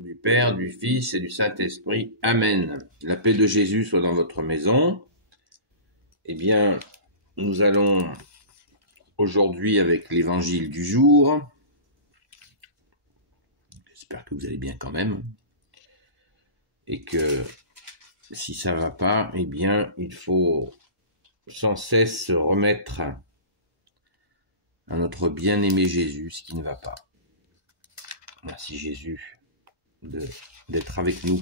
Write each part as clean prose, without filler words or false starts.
Du Père, du Fils et du Saint-Esprit. Amen. La paix de Jésus soit dans votre maison. Eh bien, nous allons aujourd'hui avec l'évangile du jour. J'espère que vous allez bien quand même. Et que si ça ne va pas, eh bien, il faut sans cesse se remettre à notre bien-aimé Jésus, ce qui ne va pas. Merci Jésus d'être avec nous,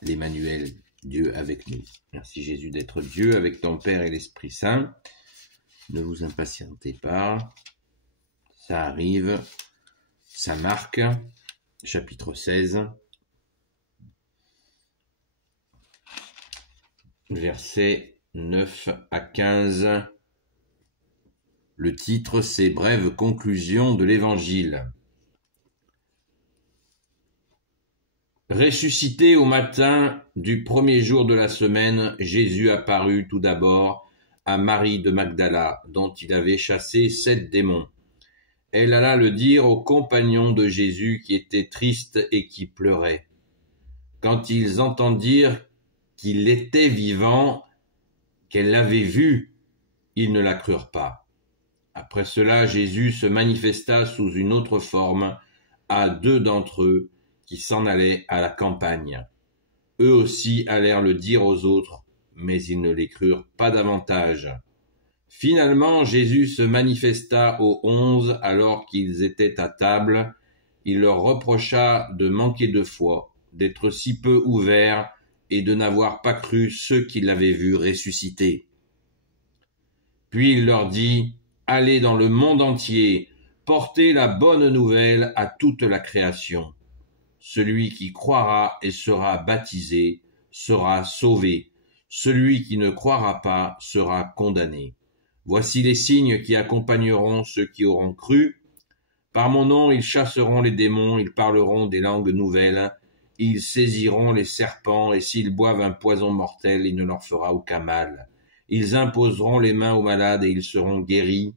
l'Emmanuel, Dieu avec nous. Merci Jésus d'être Dieu avec ton Père et l'Esprit Saint. Ne vous impatientez pas, ça arrive, ça marque, chapitre 16, versets 9 à 15. Le titre, c'est « Brève conclusion de l'Évangile ». Ressuscité au matin du premier jour de la semaine, Jésus apparut tout d'abord à Marie de Magdala, dont il avait chassé 7 démons. Elle alla le dire aux compagnons de Jésus qui étaient tristes et qui pleuraient. Quand ils entendirent qu'il était vivant, qu'elle l'avait vu, ils ne la crurent pas. Après cela, Jésus se manifesta sous une autre forme à 2 d'entre eux, qui s'en allaient à la campagne. Eux aussi allèrent le dire aux autres, mais ils ne les crurent pas davantage. Finalement, Jésus se manifesta aux 11 alors qu'ils étaient à table. Il leur reprocha de manquer de foi, d'être si peu ouverts et de n'avoir pas cru ceux qui l'avaient vu ressusciter. Puis il leur dit, « Allez dans le monde entier, portez la bonne nouvelle à toute la création. Celui qui croira et sera baptisé sera sauvé. Celui qui ne croira pas sera condamné. Voici les signes qui accompagneront ceux qui auront cru. Par mon nom, ils chasseront les démons, ils parleront des langues nouvelles, ils saisiront les serpents, et s'ils boivent un poison mortel, il ne leur fera aucun mal. Ils imposeront les mains aux malades et ils seront guéris. »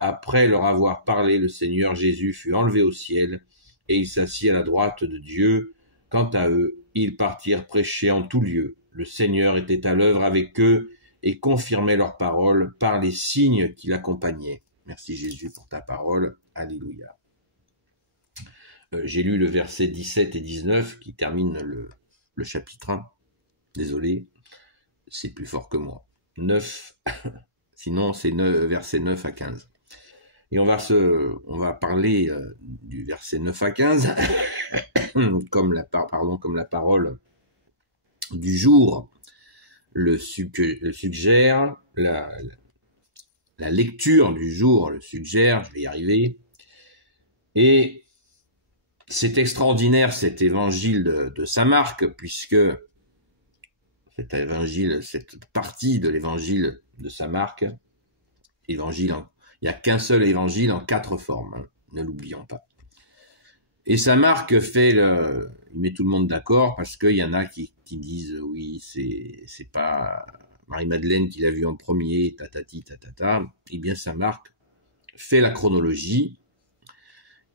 Après leur avoir parlé, le Seigneur Jésus fut enlevé au ciel, et il s'assit à la droite de Dieu. Quant à eux, ils partirent prêcher en tout lieu. Le Seigneur était à l'œuvre avec eux et confirmait leurs paroles par les signes qui l'accompagnaient. Merci Jésus pour ta parole. Alléluia. J'ai lu le verset 17 et 19 qui termine le chapitre 1. Désolé, c'est plus fort que moi. 9, sinon c'est verset 9 à 15. Et on va parler du verset 9 à 15, comme la parole du jour le suggère, la lecture du jour le suggère, je vais y arriver. Et c'est extraordinaire cet évangile de saint Marc, puisque cette partie de l'évangile de saint Marc, il n'y a qu'un seul évangile en 4 formes, hein, ne l'oublions pas. Et saint Marc il met tout le monde d'accord, parce qu'il y en a qui disent oui, c'est pas Marie-Madeleine qui l'a vu en premier, tatati tatata. Eh bien saint Marc fait la chronologie,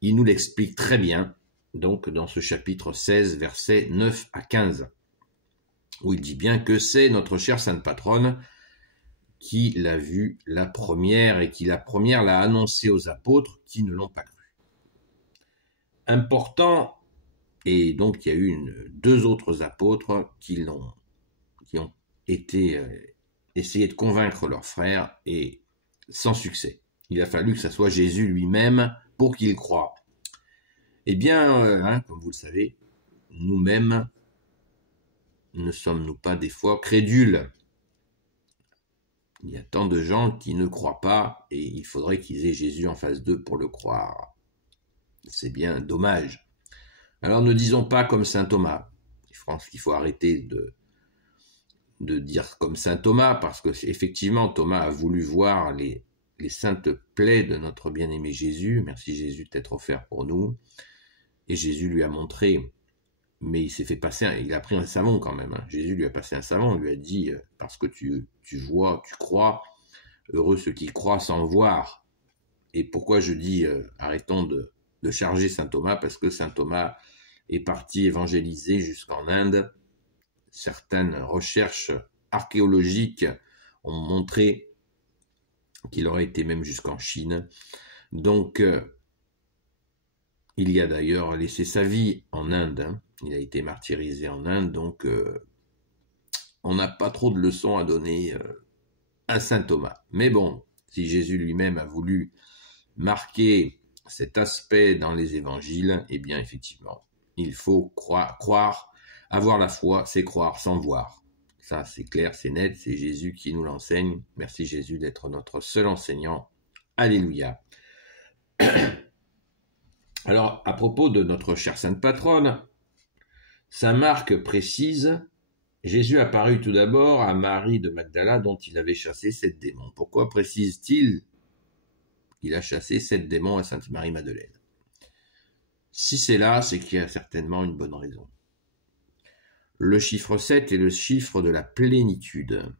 il nous l'explique très bien, donc dans ce chapitre 16, versets 9 à 15, où il dit bien que c'est notre chère sainte patronne qui l'a vu la première et qui la première l'a annoncé aux apôtres qui ne l'ont pas cru. Important, et donc il y a eu 2 autres apôtres qui ont essayé de convaincre leurs frères et sans succès. Il a fallu que ce soit Jésus lui-même pour qu'ils croient. Eh bien, comme vous le savez, nous-mêmes, ne sommes-nous pas des fois crédules ? Il y a tant de gens qui ne croient pas et il faudrait qu'ils aient Jésus en face d'eux pour le croire. C'est bien dommage. Alors ne disons pas comme saint Thomas. Je pense qu'il faut arrêter de dire comme saint Thomas, parce que effectivement Thomas a voulu voir les saintes plaies de notre bien-aimé Jésus. Merci Jésus d'être offert pour nous. Et Jésus lui a montré. Mais il s'est fait passer, il a pris un savon quand même. Hein. Jésus lui a passé un savon, il lui a dit, parce que tu vois, tu crois, heureux ceux qui croient sans voir. Et pourquoi je dis, arrêtons de charger saint Thomas, parce que saint Thomas est parti évangéliser jusqu'en Inde. Certaines recherches archéologiques ont montré qu'il aurait été même jusqu'en Chine. Donc, il y a d'ailleurs laissé sa vie en Inde. Hein. Il a été martyrisé en Inde, donc on n'a pas trop de leçons à donner à saint Thomas. Mais bon, si Jésus lui-même a voulu marquer cet aspect dans les évangiles, eh bien effectivement, il faut croire, avoir la foi, c'est croire sans voir. Ça, c'est clair, c'est net, c'est Jésus qui nous l'enseigne. Merci Jésus d'être notre seul enseignant. Alléluia. Alors, à propos de notre chère sainte patronne, saint Marc précise, Jésus apparut tout d'abord à Marie de Magdala dont il avait chassé 7 démons. Pourquoi précise-t-il qu'il a chassé 7 démons à sainte Marie-Madeleine? Si c'est là, c'est qu'il y a certainement une bonne raison. Le chiffre 7 est le chiffre de la plénitude.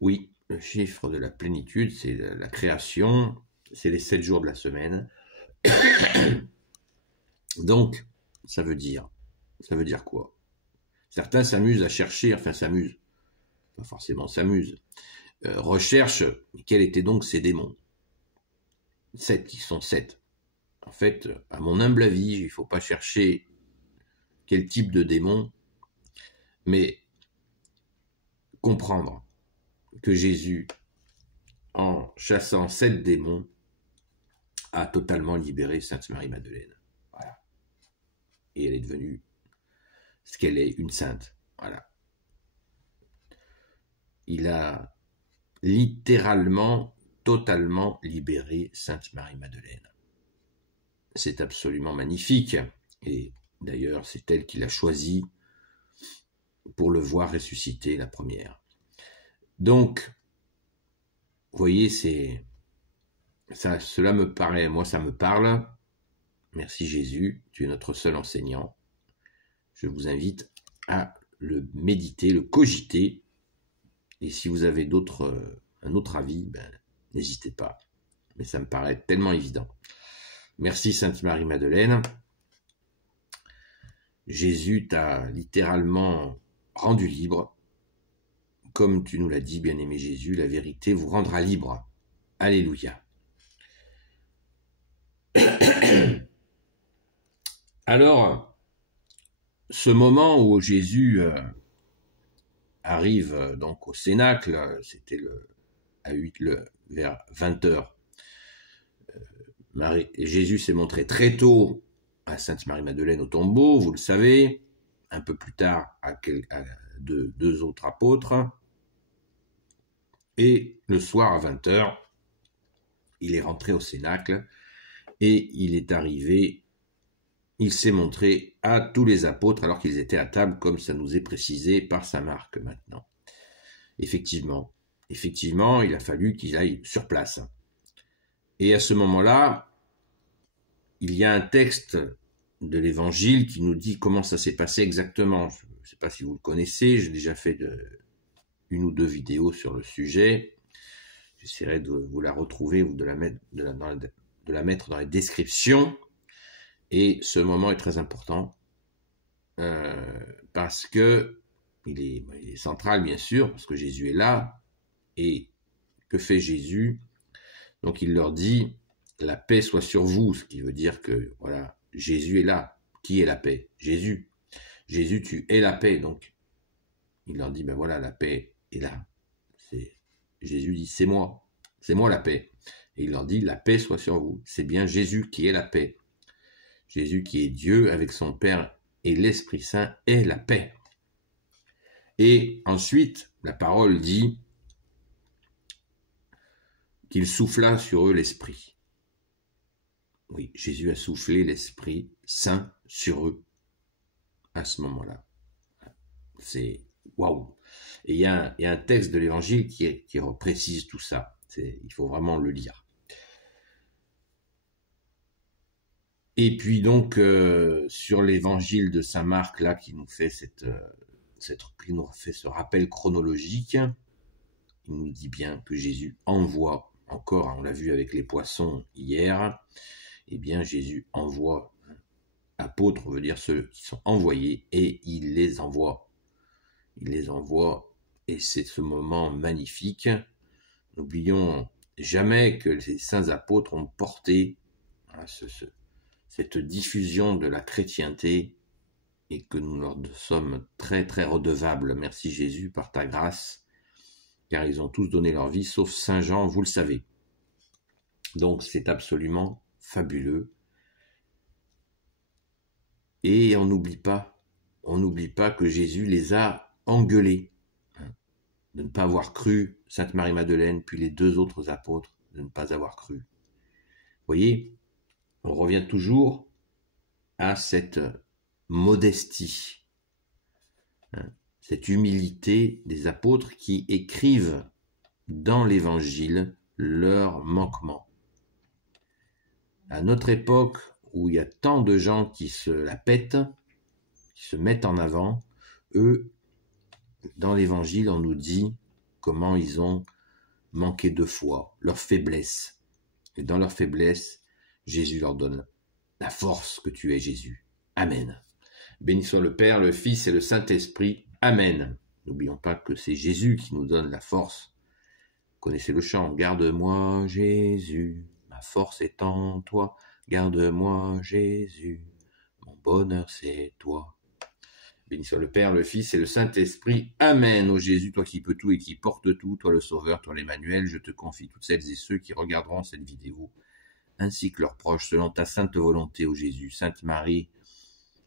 Oui, le chiffre de la plénitude, c'est la création, c'est les 7 jours de la semaine. Donc, ça veut dire quoi? Certains s'amusent à chercher, enfin s'amusent, pas forcément s'amusent, recherchent quels étaient donc ces démons. 7 qui sont 7. En fait, à mon humble avis, il ne faut pas chercher quel type de démon, mais comprendre que Jésus, en chassant 7 démons, a totalement libéré sainte Marie-Madeleine. Voilà. Et elle est devenue ce qu'elle est, une sainte. Voilà. Il a littéralement, totalement libéré sainte Marie-Madeleine. C'est absolument magnifique. Et d'ailleurs, c'est elle qui l'a choisi pour le voir ressusciter, la première. Donc, vous voyez, cela me paraît, moi ça me parle. Merci Jésus, tu es notre seul enseignant. Je vous invite à le méditer, le cogiter. Et si vous avez un autre avis, n'hésitez pas. Mais ça me paraît tellement évident. Merci Sainte Marie-Madeleine. Jésus t'a littéralement rendu libre. Comme tu nous l'as dit, bien-aimé Jésus, la vérité vous rendra libre. Alléluia. Alors, ce moment où Jésus arrive donc au Cénacle, c'était vers 20h. Jésus s'est montré très tôt à Sainte Marie-Madeleine au tombeau, vous le savez, un peu plus tard à deux autres apôtres, et le soir à 20h, il est rentré au Cénacle, et il s'est montré à tous les apôtres alors qu'ils étaient à table, comme ça nous est précisé par saint Marc maintenant. Effectivement, il a fallu qu'ils aillent sur place. Et à ce moment-là, il y a un texte de l'Évangile qui nous dit comment ça s'est passé exactement. Je ne sais pas si vous le connaissez, j'ai déjà fait une ou deux vidéos sur le sujet. J'essaierai de vous la retrouver ou de la mettre dans la description. Et ce moment est très important parce que il est central, bien sûr, parce que Jésus est là. Et que fait Jésus? Donc il leur dit, la paix soit sur vous, ce qui veut dire que voilà, Jésus est là. Qui est la paix? Jésus. Jésus, tu es la paix. Donc il leur dit, voilà, la paix est là. Jésus dit, c'est moi la paix. Et il leur dit, la paix soit sur vous. C'est bien Jésus qui est la paix. Jésus qui est Dieu avec son Père et l'Esprit Saint est la paix. Et ensuite, la parole dit qu'il souffla sur eux l'Esprit. Oui, Jésus a soufflé l'Esprit Saint sur eux à ce moment-là. C'est waouh. Et il y a un texte de l'Évangile qui précise tout ça. Il faut vraiment le lire. Et puis donc, sur l'Évangile de saint Marc, là, qui nous fait ce rappel chronologique, il nous dit bien que Jésus envoie, encore, on l'a vu avec les poissons hier, eh bien Jésus envoie apôtres veut dire ceux qui sont envoyés, et il les envoie. Il les envoie, et c'est ce moment magnifique. N'oublions jamais que les saints apôtres ont porté cette diffusion de la chrétienté, et que nous leur sommes très très redevables. Merci Jésus par ta grâce, car ils ont tous donné leur vie, sauf Saint Jean, vous le savez. Donc c'est absolument fabuleux. Et on n'oublie pas que Jésus les a engueulés, de ne pas avoir cru, Sainte Marie-Madeleine, puis les 2 autres apôtres, de ne pas avoir cru. Vous voyez, on revient toujours à cette modestie, cette humilité des apôtres qui écrivent dans l'Évangile leurs manquements. À notre époque, où il y a tant de gens qui se la pètent, qui se mettent en avant, eux, dans l'Évangile, on nous dit comment ils ont manqué de foi, leur faiblesse. Et dans leur faiblesse, Jésus leur donne la force que tu es, Jésus. Amen. Béni soit le Père, le Fils et le Saint-Esprit. Amen. N'oublions pas que c'est Jésus qui nous donne la force. Vous connaissez le chant. Garde-moi, Jésus, ma force est en toi. Garde-moi, Jésus, mon bonheur c'est toi. Béni soit le Père, le Fils et le Saint-Esprit. Amen. Ô Jésus, toi qui peux tout et qui porte tout, toi le Sauveur, toi l'Emmanuel, je te confie toutes celles et ceux qui regarderont cette vidéo, ainsi que leurs proches, selon ta sainte volonté, ô Jésus. Sainte Marie,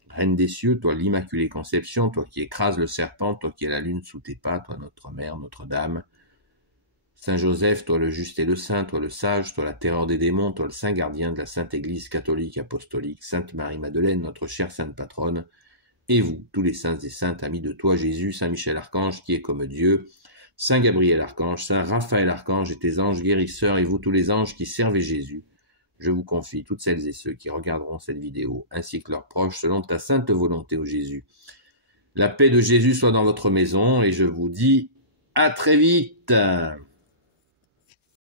Reine des cieux, toi l'Immaculée Conception, toi qui écrases le serpent, toi qui as la lune sous tes pas, toi notre Mère, Notre-Dame. Saint Joseph, toi le juste et le saint, toi le sage, toi la terreur des démons, toi le saint gardien de la Sainte Église catholique apostolique, Sainte Marie-Madeleine, notre chère sainte patronne, et vous, tous les saints et saintes amis de toi, Jésus, Saint Michel Archange, qui est comme Dieu, Saint Gabriel Archange, Saint Raphaël Archange et tes anges guérisseurs, et vous tous les anges qui servez Jésus, je vous confie toutes celles et ceux qui regarderont cette vidéo, ainsi que leurs proches, selon ta sainte volonté, ô Jésus. La paix de Jésus soit dans votre maison, et je vous dis à très vite.